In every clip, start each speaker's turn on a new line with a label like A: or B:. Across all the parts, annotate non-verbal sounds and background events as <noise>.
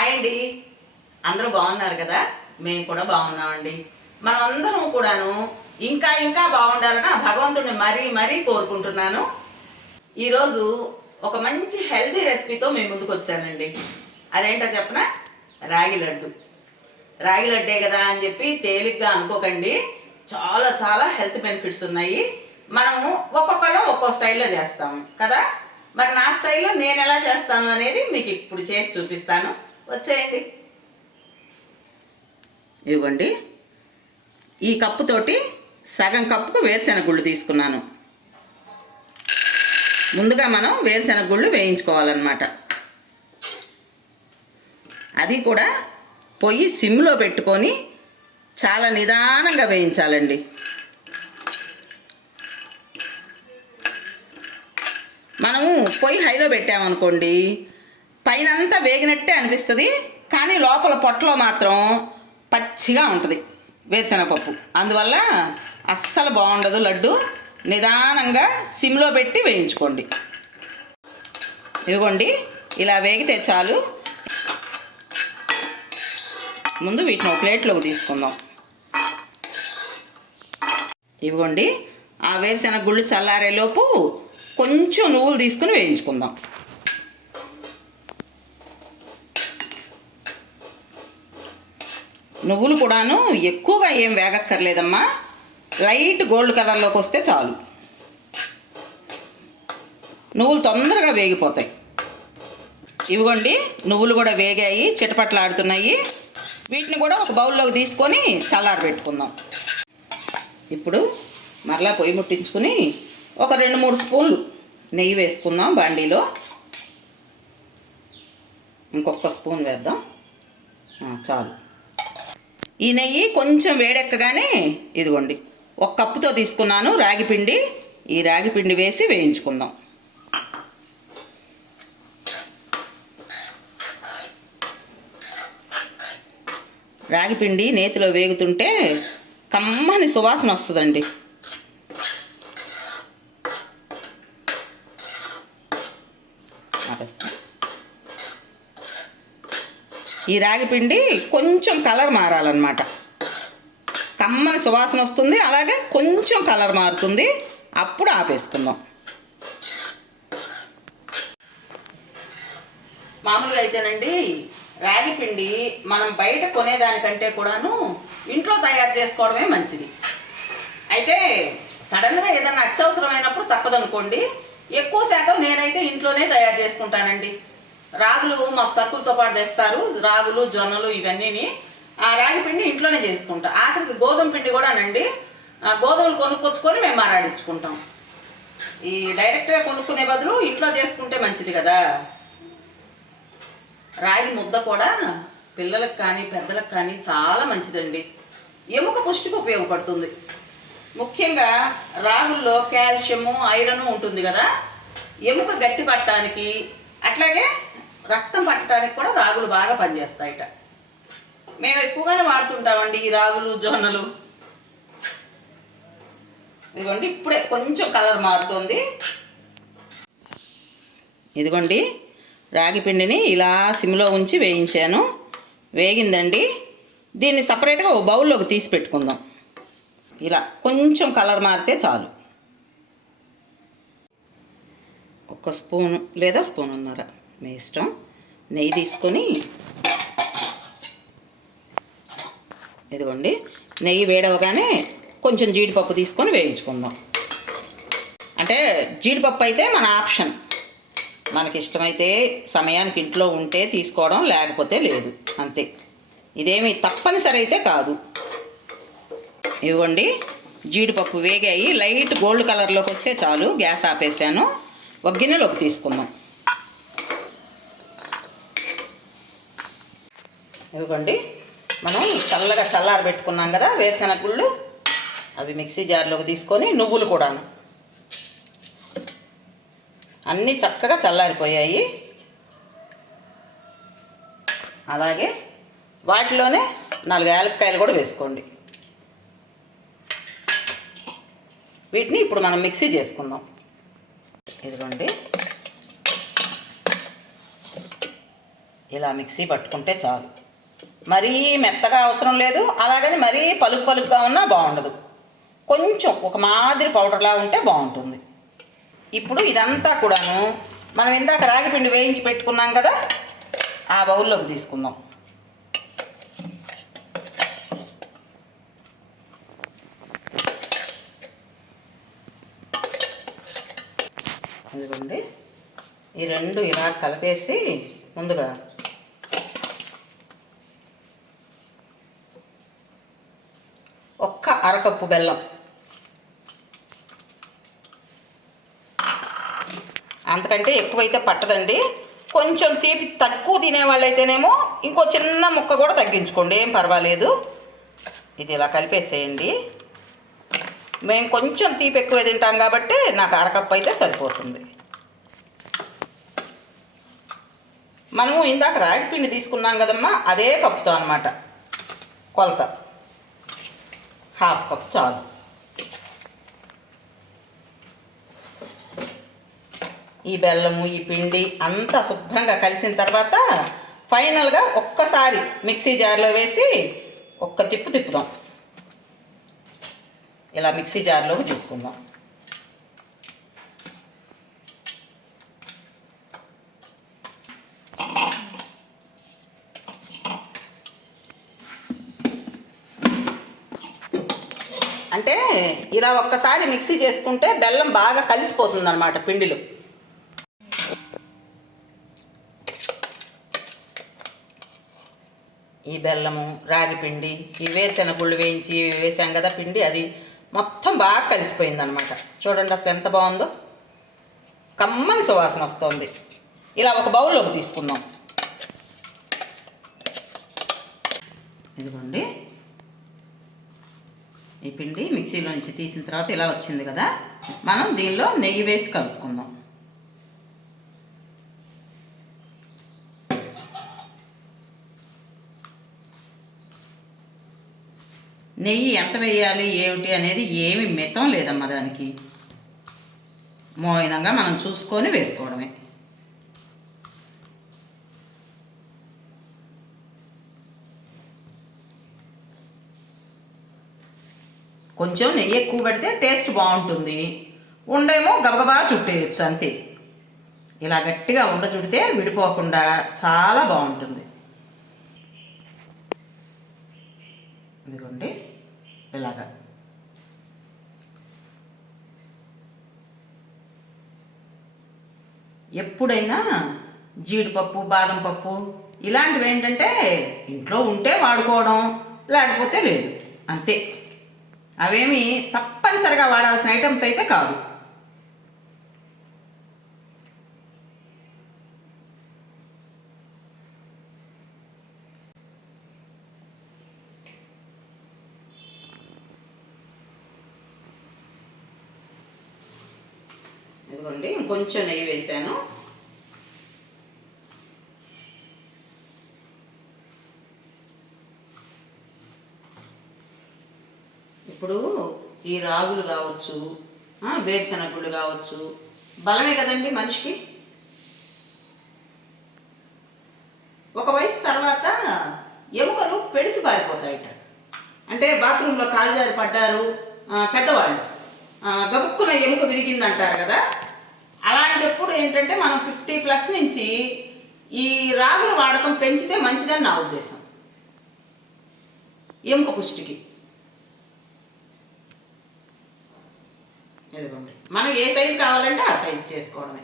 A: Hi అండి అందరూ బాగున్నారు కదా? మేము కూడా బాగున్నామండి. మనం అందరం కూడాను ఇంకా ఇంకా బాగుండాలని ఆ భగవంతుడిని మరీ మరీ కోరుకుంటున్నాను. ఈరోజు ఒక మంచి హెల్తీ రెసిపీతో మేము ముందుకు వచ్చానండి. అదేంటో చెప్పనా? రాగి లడ్డు. రాగి లడ్డే కదా అని చెప్పి తేలిగ్గా అనుకోకండి. చాలా చాలా హెల్త్ బెనిఫిట్స్ ఉన్నాయి. మనము ఒక్కొక్కళ్ళం ఒక్కో స్టైల్లో చేస్తాము కదా? మరి నా స్టైల్లో నేను ఎలా చేస్తాను అనేది మీకు ఇప్పుడు చేసి చూపిస్తాను. వచ్చేయండి. ఇవ్వండి ఈ కప్పుతోటి సగం కప్పుకు వేరుశెనగ గుళ్ళు తీసుకున్నాను. ముందుగా మనం వేరుశెనగ గుళ్ళు వేయించుకోవాలన్నమాట. అది కూడా పొయ్యి సిమ్లో పెట్టుకొని చాలా నిదానంగా వేయించాలండి. మనము పొయ్యి హైలో పెట్టామనుకోండి పైనంతా వేగినట్టే అనిపిస్తుంది కానీ లోపల పొట్టలో మాత్రం పచ్చిగా ఉంటుంది వేరుశనగపప్పు. అందువల్ల అస్సలు బాగుండదు లడ్డు. నిదానంగా సిమ్లో పెట్టి వేయించుకోండి. ఇదిగోండి ఇలా వేగితే చాలు. ముందు వీటిని ఒక ప్లేట్లోకి తీసుకుందాం. ఇవ్వండి ఆ వేరుశెనగ గుళ్ళు చల్లారేలోపు కొంచెం నువ్వులు తీసుకుని వేయించుకుందాం. నువ్వులు కూడాను ఎక్కువగా ఏం వేగక్కర్లేదమ్మా. లైట్ గోల్డ్ కలర్లోకి వస్తే చాలు. నువ్వులు తొందరగా వేగిపోతాయి. ఇవిగోండి నువ్వులు కూడా వేగాయి చిటపట్లాడుతున్నాయి. వీటిని కూడా ఒక బౌల్లోకి తీసుకొని చల్లారి పెట్టుకుందాం. ఇప్పుడు మరలా పొయ్యి ముట్టించుకుని ఒక రెండు మూడు స్పూన్లు నెయ్యి వేసుకుందాం బాండీలో. ఇంకొక స్పూన్ వేద్దాం. చాలు. ఈ నెయ్యి కొంచెం వేడెక్కగానే ఇదిగోండి ఒక కప్పుతో తీసుకున్నాను రాగి పిండి. ఈ రాగి పిండి వేసి వేయించుకుందాం. రాగి పిండి నేతిలో వేగుతుంటే కమ్మని సువాసన వస్తుందండి. అదే ఈ రాగి పిండి కొంచెం కలర్ మారాలన్నమాట. కమ్మని సువాసన వస్తుంది అలాగే కొంచెం కలర్ మారుతుంది. అప్పుడు ఆపేసుకుందాం. మామూలుగా అయితేనండి రాగి పిండి మనం బయట కొనేదానికంటే కూడాను ఇంట్లో తయారు చేసుకోవడమే మంచిది. అయితే సడన్గా ఏదైనా అత్యవసరమైనప్పుడు తప్పదనుకోండి ఎక్కువ శాతం నేనైతే ఇంట్లోనే తయారు చేసుకుంటానండి. రాగులు మాకు సత్తులతో పాటు తెస్తారు. రాగులు జొన్నలు ఇవన్నీని. ఆ రాగి పిండి ఇంట్లోనే చేసుకుంటాం. ఆఖరికి గోధుమ పిండి కూడానండి ఆ గోధుమలు కొనుక్కొచ్చుకొని మేము మారాడించుకుంటాం ఈ డైరెక్ట్గా కొనుక్కునే బదులు ఇంట్లో చేసుకుంటే మంచిది కదా. రాగి ముద్ద కూడా పిల్లలకు కానీ పెద్దలకు కానీ చాలా మంచిదండి. ఎముక పుష్టికి ఉపయోగపడుతుంది. ముఖ్యంగా రాగుల్లో కాల్షియము ఐరన్ ఉంటుంది కదా. ఎముక గట్టి పట్టడానికి అట్లాగే రక్తం పట్టడానికి కూడా రాగులు బాగా పనిచేస్తాయిట. మేము ఎక్కువగానే వాడుతుంటామండి ఈ రాగులు జొన్నలు. ఇదిగోండి ఇప్పుడే కొంచెం కలర్ మారుతుంది. ఇదిగోండి రాగి పిండిని ఇలా సిమ్లో ఉంచి వేయించాను. వేగిందండి. దీన్ని సపరేట్గా ఓ బౌల్లోకి తీసి పెట్టుకుందాం. ఇలా కొంచెం కలర్ మారితే చాలు. ఒక స్పూను లేదా స్పూన్ ఉన్నారా మీ ఇష్టం. నెయ్యి తీసుకొని ఇదిగోండి. నెయ్యి వేడవగానే కొంచెం జీడిపప్పు తీసుకొని వేయించుకుందాం. అంటే జీడిపప్పు అయితే మన ఆప్షన్. మనకి ఇష్టమైతే సమయానికి ఇంట్లో ఉంటే తీసుకోవడం లేకపోతే లేదు. అంతే. ఇదేమి తప్పనిసరి అయితే కాదు. ఇవ్వండి జీడిపప్పు వేగాయి. లైట్ గోల్డ్ కలర్లోకి వస్తే చాలు. గ్యాస్ ఆపేసాను. ఒక గిన్నెలోకి తీసుకుందాం. ఇవ్వండి మనం చల్లగా చల్లారి పెట్టుకున్నాం కదా వేరుశెనగ గుళ్ళు అవి మిక్సీ జార్లోకి తీసుకొని నువ్వులు కూడాను. అన్నీ చక్కగా చల్లారిపోయాయి. అలాగే వాటిలోనే నాలుగు యాలక్కాయలు కూడా వేసుకోండి. వీటిని ఇప్పుడు మనం మిక్సీ చేసుకుందాం. ఇదిగోండి. ఇలా మిక్సీ పట్టుకుంటే చాలు. మరీ మెత్తగా అవసరం లేదు. అలాగని మరీ పలుకు పలుకుగా ఉన్నా బాగుండదు. కొంచెం ఒక మాదిరి పౌడర్లా ఉంటే బాగుంటుంది. ఇప్పుడు ఇదంతా కూడాను మనం ఇందాక రాగిపిండి వేయించి పెట్టుకున్నాం కదా ఆ బౌల్లోకి తీసుకుందాం. ఇదిగోండి ఈ రెండు ఇలా కలిపేసి ముందుగా ఒక్క అరకప్పు బెల్లం. అంతకంటే ఎక్కువైతే పట్టదండి. కొంచెం తీపి తక్కువ తినే అయితేనేమో ఇంకో చిన్న ముక్క కూడా తగ్గించుకోండి ఏం పర్వాలేదు. ఇది ఇలా కలిపేసేయండి. మేము కొంచెం తీపి ఎక్కువ తింటాం కాబట్టి నాకు అరకప్పు అయితే సరిపోతుంది. మనము ఇందాక రాగి పిండి తీసుకున్నాం కదమ్మా అదే కప్పుతో అనమాట కొలత. హాఫ్ కప్ చాలు ఈ బెల్లము ఈ పిండి అంతా శుభ్రంగా కలిసిన తర్వాత ఫైనల్గా ఒక్కసారి మిక్సీ జార్లో వేసి ఒక్క తిప్పు తిప్పుదాం. ఇలా మిక్సీ జార్లోకి తీసుకుందాం. అంటే ఇలా ఒక్కసారి మిక్సీ చేసుకుంటే బెల్లం బాగా కలిసిపోతుంది అనమాట పిండిలో. ఈ బెల్లము రాగి పిండి ఈ వేరుశెనగ గుళ్ళు వేయించి వేసాం కదా పిండి అది మొత్తం బాగా కలిసిపోయింది అనమాట చూడండి అసలు ఎంత బాగుందో. కమ్మని సువాసన వస్తుంది. ఇలా ఒక బౌల్లోకి తీసుకుందాం. ఇదిగోండి. ఈ పిండి మిక్సీలో నుంచి తీసిన తర్వాత ఇలా వచ్చింది కదా. మనం దీనిలో నెయ్యి వేసి కలుపుకుందాం. నెయ్యి ఎంత వేయాలి ఏమిటి అనేది ఏమి మితం లేదమ్మా దానికి. మోయినంగా మనం చూసుకొని వేసుకోవడమే. కొంచెం నెయ్యి ఎక్కువ పెడితే టేస్ట్ బాగుంటుంది. ఉండేమో గబగబా చుట్టేయచ్చు అంతే. ఇలా గట్టిగా ఉండ చుడితే విడిపోకుండా చాలా బాగుంటుంది. ఇదిగోండి ఇలాగా. ఎప్పుడైనా జీడిపప్పు బాదం పప్పు ఇలాంటివి ఏంటంటే ఇంట్లో ఉంటే వాడుకోవడం లేకపోతే లేదు అంతే. అవేమి తప్పనిసరిగా వాడాల్సిన ఐటమ్స్ అయితే కాదు. ఇదిగోండి ఇంకొంచెం నెయ్యి వేసాను ఇప్పుడు ఈ రాగులు కావచ్చు వేరుశనగుళ్ళు కావచ్చు. బలమే కదండి మనిషికి? ఒక వయసు తర్వాత ఎముకలు పెడిసి పారిపోతాయట. అంటే బాత్రూంలో కాలుజారి పడ్డారు పెద్దవాళ్ళు. గబుక్కున ఎముక విరిగింది అంటారు కదా? అలాంటప్పుడు ఏంటంటే మనం ఫిఫ్టీ ప్లస్ నుంచి ఈ రాగుల వాడకం పెంచితే మంచిదని నా ఉద్దేశం. ఎముక పుష్టికి. ఇదిగోండి. మనం ఏ సైజు కావాలంటే ఆ సైజు చేసుకోవడమే.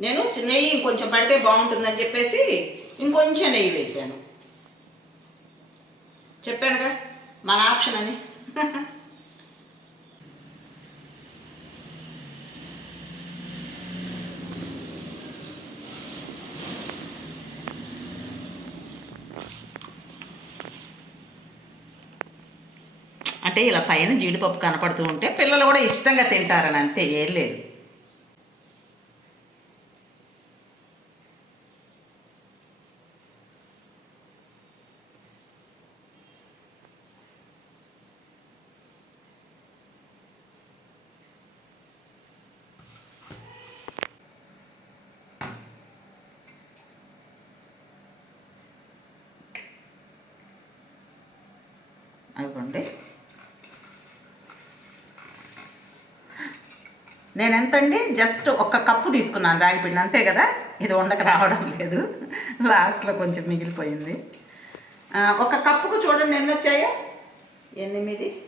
A: నేను నెయ్యి ఇంకొంచెం పడితే బాగుంటుందని చెప్పేసి ఇంకొంచెం నెయ్యి వేసాను. చెప్పానుగా? మన ఆప్షన్ అని. <laughs> అంటే ఇలా పైన జీడిపప్పు కనపడుతూ ఉంటే పిల్లలు కూడా ఇష్టంగా తింటారని అంతే ఏం లేదు. അതുകൊണ്ട് నేను ఎంతండి జస్ట్ ఒక్క కప్పు తీసుకున్నాను రాగిపిండి అంతే కదా? ఇది ఉండక రావడం లేదు. లాస్ట్లో కొంచెం మిగిలిపోయింది. ఒక కప్పుకు చూడండి ఎన్ని వచ్చాయో. ఎనిమిది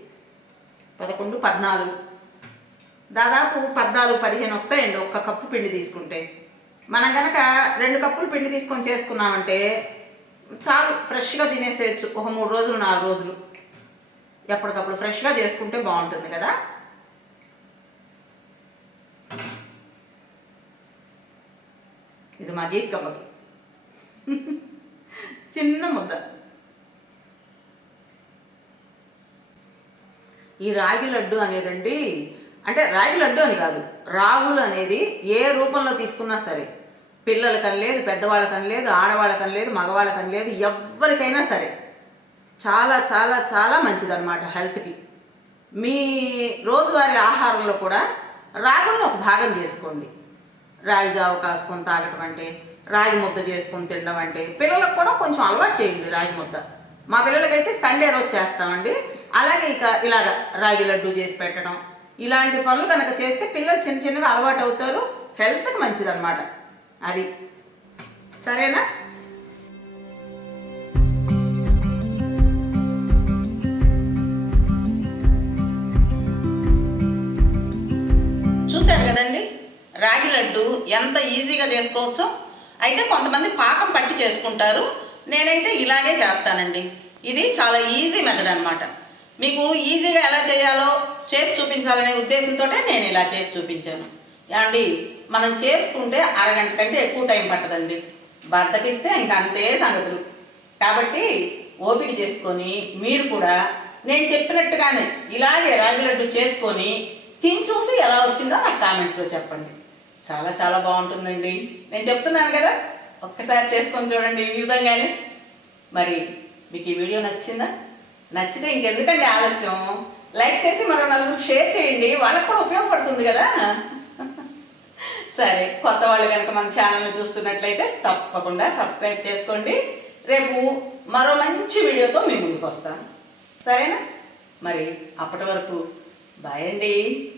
A: పదకొండు పద్నాలుగు. దాదాపు పద్నాలుగు పదిహేను వస్తాయండి ఒక్క కప్పు పిండి తీసుకుంటే. మనం కనుక రెండు కప్పులు పిండి తీసుకొని చేసుకున్నామంటే చాలు ఫ్రెష్గా తినేసేయచ్చు. ఒక మూడు రోజులు నాలుగు రోజులు. ఎప్పటికప్పుడు ఫ్రెష్గా చేసుకుంటే బాగుంటుంది కదా? ఇది మా గీతికమ్మకి చిన్న ముద్ద ఈ రాగి లడ్డు అనేదండి అంటే రాగి లడ్డు అని కాదు రాగులు అనేది ఏ రూపంలో తీసుకున్నా సరే పిల్లలకని లేదు పెద్దవాళ్ళకని లేదు ఆడవాళ్ళకని లేదు మగవాళ్ళకని లేదు ఎవరికైనా సరే చాలా చాలా చాలా మంచిదన్నమాట హెల్త్కి. మీ రోజువారీ ఆహారంలో కూడా రాగులను ఒక భాగం చేసుకోండి. రాగి జావ కాసుకొని తాగటం అంటే రాగి ముద్ద చేసుకొని తినడం అంటే పిల్లలకు కూడా కొంచెం అలవాటు చేయండి రాగి ముద్ద. మా పిల్లలకైతే సండే రోజు చేస్తామండి. అలాగే ఇక ఇలాగ రాగి లడ్డు చేసి పెట్టడం. ఇలాంటి పనులు కనుక చేస్తే పిల్లలు చిన్న చిన్నగా అలవాటు అవుతారు. హెల్త్కి మంచిదన్నమాట. అది. సరేనా? లడ్డు ఎంత ఈజీగా చేసుకోవచ్చో అయితే కొంతమంది పాకం పట్టి చేసుకుంటారు. నేనైతే ఇలాగే చేస్తానండి. ఇది చాలా ఈజీ మెథడ్ అనమాట మీకు ఈజీగా ఎలా చేయాలో చేసి చూపించాలనే ఉద్దేశంతో నేను ఇలా చేసి చూపించాను. ఏమండి మనం చేసుకుంటే అరగంట కంటే ఎక్కువ టైం పట్టదండి. బద్దకిస్తే ఇంకా అంతే సంగతులు. కాబట్టి ఓపిక చేసుకొని మీరు కూడా నేను చెప్పినట్టుగానే ఇలాగే రాగి లడ్డు చేసుకొని తిని చూసి ఎలా వచ్చిందో నాకు కామెంట్స్లో చెప్పండి. చాలా చాలా బాగుంటుందండి. నేను చెప్తున్నాను కదా? ఒక్కసారి చేసుకొని చూడండి ఈ విధంగానే. మరి మీకు ఈ వీడియో నచ్చిందా? నచ్చితే ఇంకెందుకండి ఆలస్యం? లైక్ చేసి మరో నలుగురు షేర్ చేయండి. వాళ్ళకు కూడా ఉపయోగపడుతుంది కదా? సరే కొత్త వాళ్ళు కనుక మన ఛానల్ని చూస్తున్నట్లయితే తప్పకుండా సబ్స్క్రైబ్ చేసుకోండి. రేపు మరో మంచి వీడియోతో మీ ముందుకు వస్తాను. సరేనా? మరి అప్పటి వరకు బాయ్ అండి.